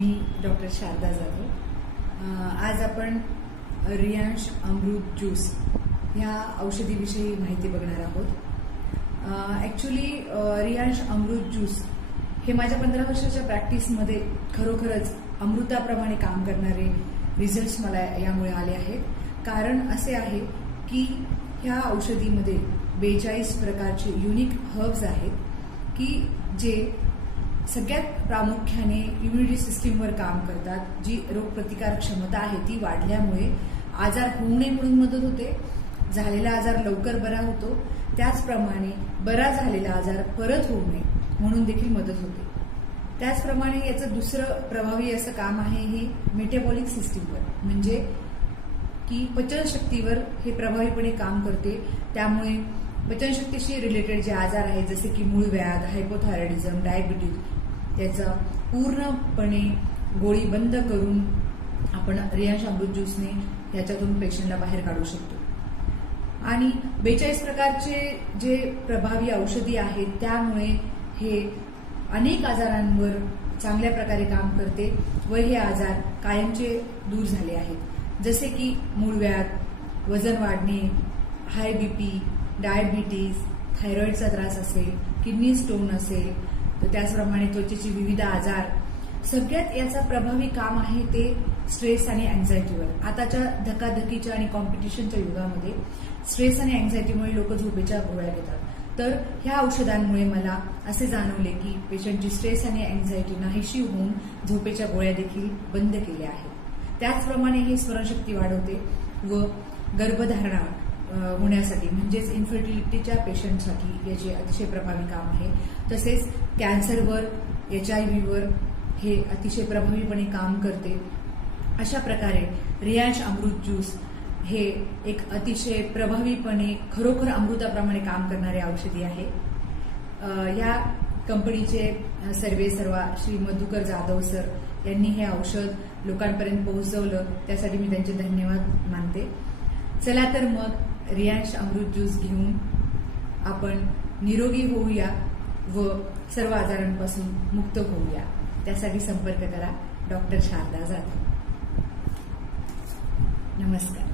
मी doctor Sharda Jadhav. आज आपण रियांश अमृत juice ह्या औषधीविषयी माहिती बघणार आहोत। ॲक्च्युली रियांश अमृत ज्यूस हे माझ्या 15 वर्षाच्या प्रॅक्टिसमध्ये खरोखरच अमृताप्रमाणे काम करणारे रिझल्ट्स मला यामुळे आले आहेत। कारण असे आहे की ह्या औषधीमध्ये 42 प्रकारचे युनिक हर्ब्स आहेत की जे सगळ्यात प्रामुख्याने इम्युनिटी सिस्टीमवर काम करतात। जी रोगप्रतिकारक क्षमता आहे ती वाढल्यामुळे आजार होऊ नये म्हणून मदत होते, झालेला आजार लवकर बरा होतो, त्याचप्रमाणे बरा झालेला आजार परत होऊ नये म्हणून देखील मदत होते। त्याचप्रमाणे याचं दुसरं प्रभावी असं काम आहे हे मेटाबॉलिक सिस्टीमवर, म्हणजे की पचनशक्तीवर हे प्रभावीपणे काम करते। त्यामुळे पचनशक्तीशी रिलेटेड जे आजार आहेत जसे की मूळव्याध, हायपोथायरॉइडिझम, डायबिटीज याचा पूर्णपणे गोळी बंद करून आपण रियांश अमृत ज्यूसने याच्यातून पेशंटला बाहेर काढू शकतो। आणि 42 प्रकारचे जे प्रभावी औषधी आहेत त्यामुळे हे अनेक आजारांवर चांगल्या प्रकारे काम करते व हे आजार कायमचे दूर झाले आहेत। जसे की मूळव्याध, वजन वाढणे, हाय बीपी, डायबिटीज, थायरॉइडचा त्रास असेल, किडनी स्टोन असेल, तर त्याचप्रमाणे त्वचेचे विविध आजार, सगळ्यात याचा प्रभावी काम आहे ते स्ट्रेस आणि अँझायटीवर। आताच्या धकाधकीच्या आणि कॉम्पिटिशनच्या युगामध्ये स्ट्रेस आणि अँझायटीमुळे लोक झोपेच्या गोळ्या घेतात। तर ह्या औषधांमुळे मला असे जाणवले की पेशंटची स्ट्रेस आणि अँझायटी नाहीशी होऊन झोपेच्या गोळ्या देखील बंद केल्या आहेत। त्याचप्रमाणे हे स्मरणशक्ती वाढवते व गर्भधारणा होण्यासाठी म्हणजेच इन्फर्टिलिटीच्या पेशंटसाठी याचे अतिशय प्रभावी काम आहे। तसेच कॅन्सरवर, HIV हे अतिशय प्रभावीपणे काम करते। अशा प्रकारे रियांश अमृत ज्यूस हे एक अतिशय प्रभावीपणे खरोखर अमृताप्रमाणे काम करणारे औषधी आहे। या कंपनीचे सर्वेसर्वा श्री मधुकर जाधव सर यांनी हे औषध लोकांपर्यंत पोहोचवलं, त्यासाठी मी त्यांचे धन्यवाद मानते। चला तर मग रियांश अमृत ज्यूस घेऊन आपण निरोगी होऊया व सर्व आजारांपासून मुक्त होऊया। त्यासाठी संपर्क करा डॉक्टर शारदा जाधव। नमस्कार।